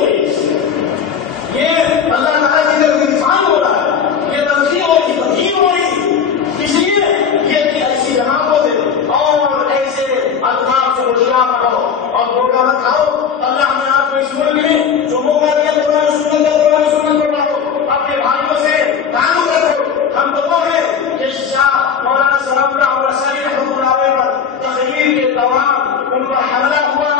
ہو رہی ہے، یہ اللہ تعالیٰ کی طرف انسان ہو رہا ہے، یہ تنظیم ہو رہی، تنظیم ہو رہی، اس لیے یہ ایسی جماعتوں سے اور ایسے الفاظ سے ہوشیار رہو اور دھوکہ مت کھاؤ۔ اللہ نے آپ کو اس ملک میں جو موقع دیا قرآن سنت پر رہو، اپنے بھائیوں سے تعلق رکھو۔ ہم تو وہ ہیں کہ شاہ مولانا سلام اللہ علیہ رحمۃ اللہ علیہ پر تقریر کے دوران ان پر حملہ ہوا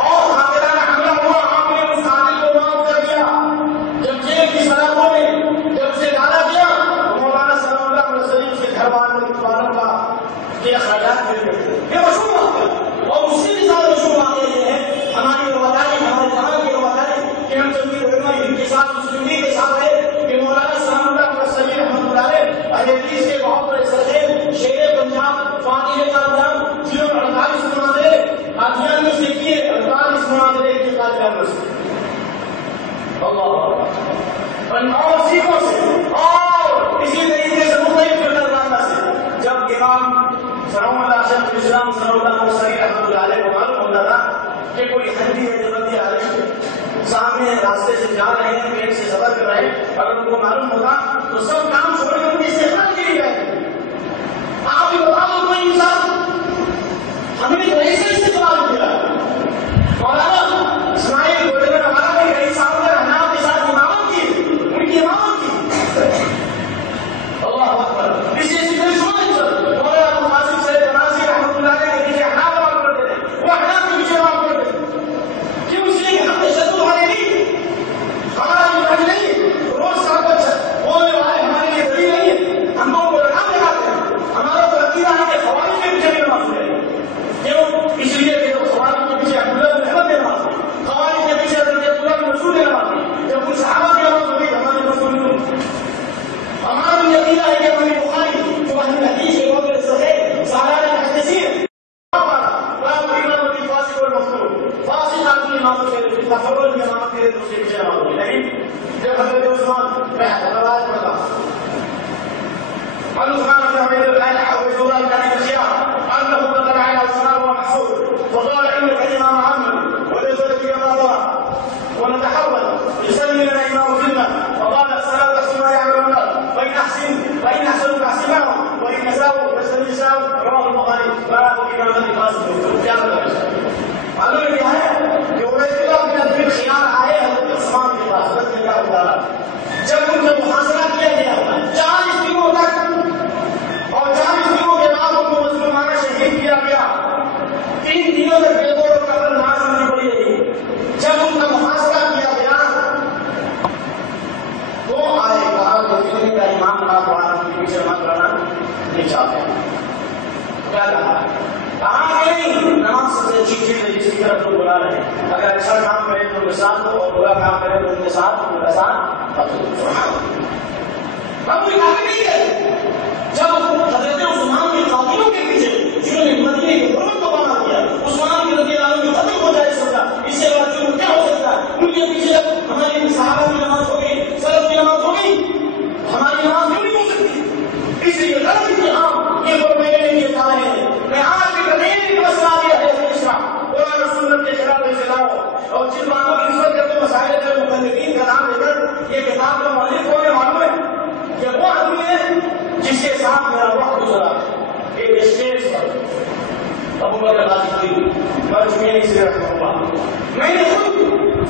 اور قاتلانہ حملہ ہوا، آپ نے اس قاتل کو معاف کر دیا۔ جب جیل کی سلاخوں میں جب اسے ڈالا گیا تو مولانا سلام اللہ علیہ وسلم کے گھر والوں کا یہ اخراجات مل گئے، یہ مشہور بات ہے۔ اور اس سے بھی زیادہ مشہور بات یہ ہے ہماری رواداری، ہمارے جہاں کی رواداری کہ ہم جب ان کے ساتھ مسلمین کے ساتھ رہے کہ مولانا سلام اللہ علیہ وسلم رحمۃ اللہ علیہ حدیث کے بہت بڑے سردے شیر پنجاب فاتح کامیاب جنہوں نے 48 مناظرے قادیان میں سے کیے، 48 مناظرے کے قادیان میں سے اللہ اور سیکھوں سے اور اسی طریقے سے مختلف فکرانہ سے جب امام سلام اللہ شیخ الاسلام سلام اللہ علیہ رحمۃ اللہ علیہ کو معلوم ہوتا تھا کہ کوئی حدی ہے جبتی عالم سامنے راستے سے جا رہے ہیں، پیٹ سے سفر کر رہے ہیں، اگر ان کو معلوم ہوگا تو سب کام چھوڑ کر ان کی استعمال کے لیے گئے۔ آپ بھی بتا دو کوئی انسان ہم نے کیسے استعمال کیا؟ مولانا اسماعیل گوجر ہمارا بھی کئی سال میں رہنا کے ساتھ امامت کی، ان کی امامت کی۔ اللہ اکبر، اس چیز کی مولانا مقاصد سے جنازی رحمۃ اللہ علیہ کے پیچھے حنا بات کرتے تھے، وہ حنا کے پیچھے بات کرتے تھے، کیوں؟ اس لیے کہ ہم تشدد والے نہیں، ہمارا منہج نہیں، روز کا بچہ بولنے والے ہمارے لیے دلیل نہیں ہے، ہم لوگوں کو لگام لگاتے ہیں، ہمارا تو عقیدہ ہے کہ خوارج کے پیچھے بھی نماز پڑھیں۔ کیوں؟ اس لیے کہ جب خوارج کے پیچھے عبداللہ بن احمد نے نماز پڑھی، خوارج کے پیچھے حضرت عبداللہ بن مسعود نے نماز پڑھی، جب کچھ صحابہ کی نماز پڑھی ہمارے رسول کو ہمارا بھی عقیدہ ہے کہ ہماری بخاری جو اہل حدیث کے بہت بڑے صحیح سالار محدثین فاسد آدمی امامت کے لیے تفرد کی امامت کے لیے تو اس کے پیچھے نماز پڑھی، لیکن جب حضرت عثمان روایت پڑھا عثمان بن عبید اللہ حفظه الله بن الخيار انه دخل على عثمان وهو محصور فقال انك الامام محمد وليس لك ما ترى ونتحول يصلي لنا امام الجنه فقال الصلاه تحسن ما يعمل الناس فان احسنوا فاحسنهم وان اساءوا فاستنسوا رواه البخاري باب امامه القاسم کیا معلوم ہے کیا ہے کہ عبید اللہ بن ابی الخيار آئے حضرت عثمان کے پاس رضی اللہ تعالی، جب ان کا محاصرہ کیا گیا 40 دنوں تک اور 40 دنوں کے بعد ان کو مظلومانہ شہید کیا گیا، 3 دنوں تک بے دور قبر نماز نہیں پڑھی گئی۔ جب ان کا محاصرہ کیا گیا تو آئے کہا کہ دین کا امام نہ پڑھانا کے پیچھے مت رہنا نہیں چاہتے، کیا کہا؟ کہاں کہ نہیں، نماز سب سے اچھی چیز ہے جس کی طرف لوگ بلا رہے ہیں، اگر اچھا کام کرے تو ان کے ساتھ ہو اور برا کام کرے تو ان کے ساتھ ہم کوئی کافی نہیں ہے۔ جب حضرت عثمان کے قاتلوں کے پیچھے جنہوں نے مدینے کی حرمت کو بنا دیا، عثمان کے رضی اللہ عنہ کو ختم ہو جائے سکتا، اس سے بڑا جرم کیا ہو سکتا ہے؟ ان کے پیچھے جب ہماری صحابہ کی نماز ہو گئی، سلف کی نماز ہو گئی، ہماری نماز کیوں نہیں ہو سکتی؟ اس لیے غلط اتہام یہ لوگ میرے لیے کہہ رہے ہیں۔ میں آج بھی کرنے کی مسئلہ دیا ہے قرآن و سنت کے خلاف اجتناب اور جن باتوں کی نسبت کرتے مسائل کے مبلغین کا نام لے کر یہ کتاب کا مؤلف ہونے معلوم ہے کہ وہ آدمی ہے جس کے ساتھ میرا وقت گزرا ایک اسٹیج پر ابو بکر غازی مرحوم سے رحمہ اللہ، میں نے خود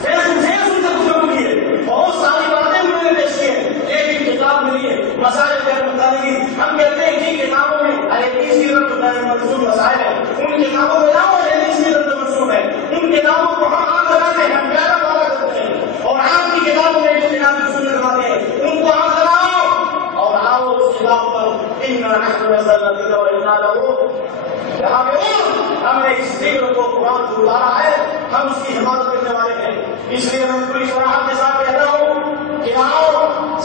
فیصل سے گفتگو کی ہے، بہت ساری باتیں انہوں نے پیش کی ہیں، ایک کتاب ملی ہے مسائل غیر متعلقی، ہم کہتے ہیں کہ کتابوں میں حدیث کی رد منصوب مسائل ہیں، ان کتابوں میں لاؤ حدیث کی رد منصوب ہے، ان کتابوں کو ہم عام بناتے ہیں، ہم پیارا والا کرتے ہیں، اور عام کی کتابوں میں جو کتابیں سننے کرواتے ہیں ان کو عام بناؤ اور آؤ اس کتاب پر انا نحن نزلنا الذکر وانا له لحافظون، ہم نے اس ذکر کو قرآن کو اتارا ہے، ہم اس کی حفاظت کرنے والے ہیں۔ اس لیے میں پوری صراحت کے ساتھ کہتا ہوں کہ آؤ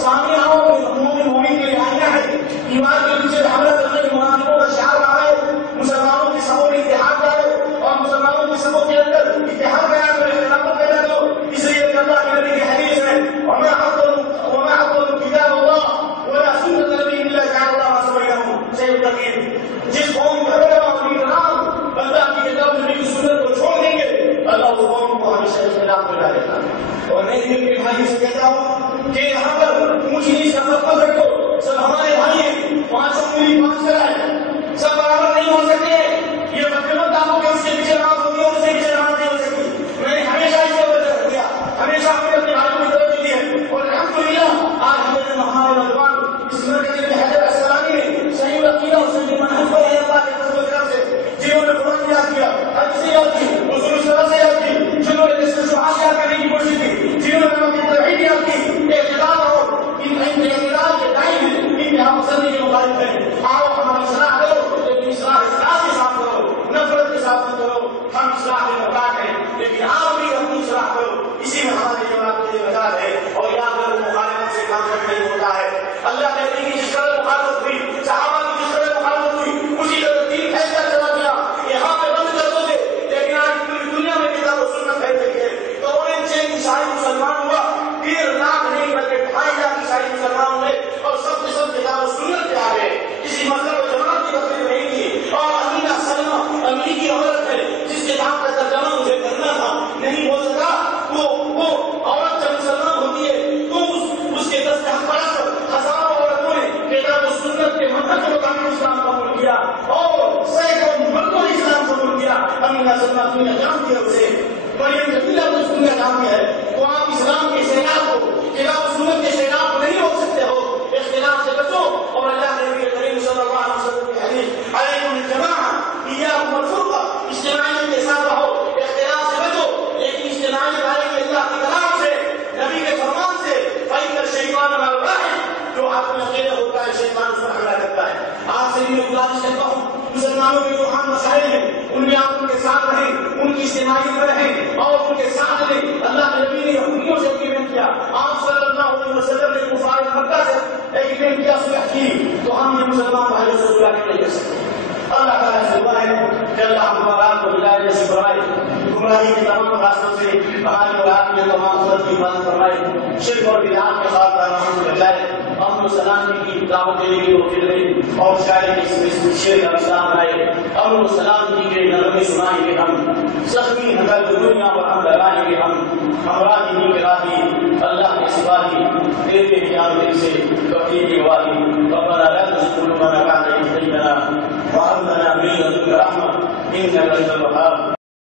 سامنے آؤ، مومن کے لیے آئینہ ہے، ایمان کے پیچھے حملہ کرنے کے منافقوں کا شعار آئے، مسلمانوں کی سبوں میں اتحاد ڈالو اور مسلمانوں کی سبوں کے اندر اتحاد بیان کرو، اختلافات پیدا کرو۔ اس لیے کہ اللہ کے نبی کی حدیث ہے وما افضل کتاب اللہ ولا سنت نبی الا جعل اللہ سبحانہ سیدین، جس قوم کا علماء اور امام اللہ کی کتاب نبی کی سنت کو چھوڑ دیں گے اللہ اس قوم کو ہمیشہ بتا دیتا ہوں اور میں میرے بھائی سے کہتا ہوں کہ یہاں پر اونچ نیچ کا فرق مت رکھو، سب ہمارے بھائی ہیں، 500 میری 5 کرائے، سب برابر نہیں ہو سکتے، یہ مت ڈالو کہ اس کے پیچھے نماز ہوگی اور اس کے پیچھے نماز نہیں ہو سکتی۔ میں نے ہمیشہ اس کو وجہ دیا، ہمیشہ اپنے بھائیوں کی طرف دی ہے اور الحمدللہ آج ہمارے ہمارے نوجوان اس مرکز میں حیدر اسقلانی میں صحیح العقیدہ اور صحیح منہج پر ہے اللہ کے فضل و کرم سے، جنہوں نے قرآن یاد کیا، حدیث سے یاد کی، اصول الصلاح سے یاد کی، جنہوں نے جس شعاع سے یاد کرنے کی کوشش کی، جنہوں نے اپنی توحید یاد کی، اعتدال اور ان اعتدال کے دائیں ہیں، انتہا پسندی کے مخالف ہیں۔ آؤ ہماری اصلاح کرو، لیکن اصلاح اخلاص کے ساتھ کرو، نفرت کے ساتھ نہ کرو۔ ہم اصلاح میں محتاج ہیں لیکن آپ بھی اپنی اصلاح کرو، اسی میں ہمارے جماعت کے لیے مدد ہے۔ اور یاد کرو مخالفت سے کام نہیں ہوتا ہے۔ اللہ کہتے ہیں کہ جس طرح مخالفت ہوئی، صحابہ کی جس طرح مخالفت ہوئی، اسی طرح دین پھیل کر چلا گیا۔ یہاں پہ بند کر دو گے لیکن آج پوری دنیا میں کتاب و سنت پھیل رہی ہے۔ کروڑے چین عیسائی مسلمان ہوا، 1.5 لاکھ نہیں بلکہ 2.5 لاکھ عیسائی مسلمان ہوئے اور سب کے سب کتاب و سنت پہ آ گئے۔ کسی مذہب و جماعت کی تقریر نہیں کی۔ اور امینہ سلمہ امریکی عورت ہے جس کے نام کا ترجمہ مجھے کرنا تھا، نہیں ہو سکا۔ وہ عورت جب مسلمان ہوتی ہے تو اس کے دستخط پرست ہزاروں عورتوں نے کتاب و سنت کے منہج کے مطابق اسلام قبول کیا اور سینکڑوں ملکوں نے اسلام قبول کیا۔ امینہ سلمہ دنیا جانتی ہے اسے، مریم جمیلہ کو دنیا جانتی ہے۔ تو آپ اسلام کے سیلاب کو، کتاب و سنت کے سیلاب کو نہیں روک سکتے ہو۔ اختلاف سے بچو اور اللہ کے نبی کریم صلی اللہ علیہ وسلم کی حدیث علیکم الجماعہ ایاکم الفرقہ، اجتماعیت کے ساتھ رہو، اختلاف سے بچو لیکن اجتماعیت آئے گی اللہ کے کلام سے، نبی کے فرمان سے۔ فإن الشیطان مع الواحد، جو آپ میں اکیلا ہوتا ہے شیطان اس پر حملہ کرتا ہے۔ آپ سے بھی میں گزارش کرتا ہوں مسلمانوں کے جو اہم مسائل ہیں ان میں آپ ان کے ساتھ رہیں، ان کی اجتماعیت میں رہیں اور ان کے ساتھ رہیں۔ اللہ کے نبی نے حکمیوں سے ایگریمنٹ کیا، آپ صلی اللہ علیہ وسلم نے کفار مکہ سے ایگریمنٹ کیا، صلح کی، تو ہم یہ مسلمان بھائیوں سے صلح نہیں کر سکتے۔ اللہ تعالیٰ سے دعا ہے کہ اللہ ہمارا کو ہدایت نصیب فرمائے، گمراہی کے تمام راستوں سے ہماری اولاد میں تمام فرد کی حفاظت فرمائے، شرک اور بدعات کے خلاف کارناموں سے بچائے، امن و سلامتی کی دعوت دینے کی توفیق دے اور شاعری کی شعر کا اسلام بنائے، امن و سلامتی کے نغمے سنائیں گے ہم، زخمی نقل دنیا پر ہم لگائیں گے ہم راہی نہیں راہی اللہ کے سپاہی، دیتے ہیں ہم دل سے توحید کی گواہی۔ ربنا لا تزغ قلوبنا بعد إذ هديتنا وهب لنا من لدنك رحمة إنك أنت